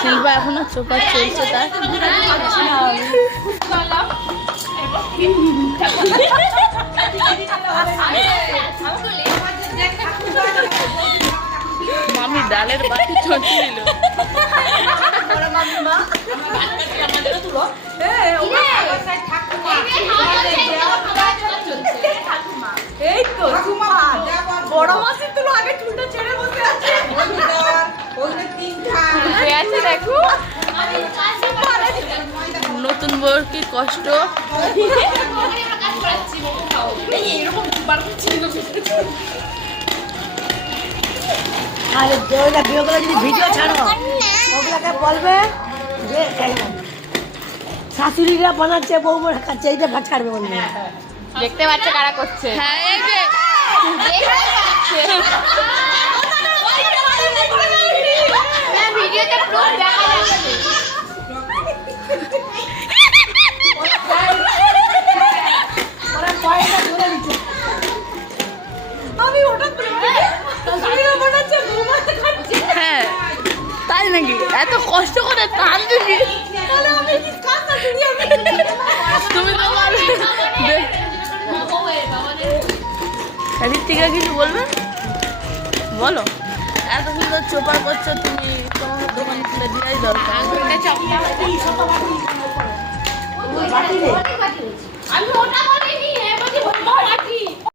শিল্পা এখনো চোপার চলছে তার। মামি ডালের বাটি চটে নিল। বড় মাসি তুলো আগে চুলটা ছেড়ে বসে আছে। দেখো নতুন বউর কি কষ্ট। আরে ওইটা বিয়েগুলো যদি ভিডিও ছাড়ো ওগুলাকে বলবে যে শাশুড়িরা বানাচ্ছে বউরা খাচ্ছে এইটা ছাড়বে বলবে। দেখতে পাচ্ছে কারা করছে। হ্যাঁ এই যে ভিডিওতে প্রুফ দেখা যাচ্ছে। ওরা কয়টা ধরে দিচ্ছে। আমি হঠাৎ করে শাশুড়িরা বানাচ্ছে বউরা খাচ্ছে। হ্যাঁ তাই নাকি এত কষ্ট করে টান দিবি তাহলে আমি কি কাজ শাশুড়ি আমি তুমি তো ঋত্বিকা কিছু বলবে বলো। এত সুন্দর চোপার করছো তুমি, তোমার দোকান খুলে দেওয়াই দরকার। আমি ওটা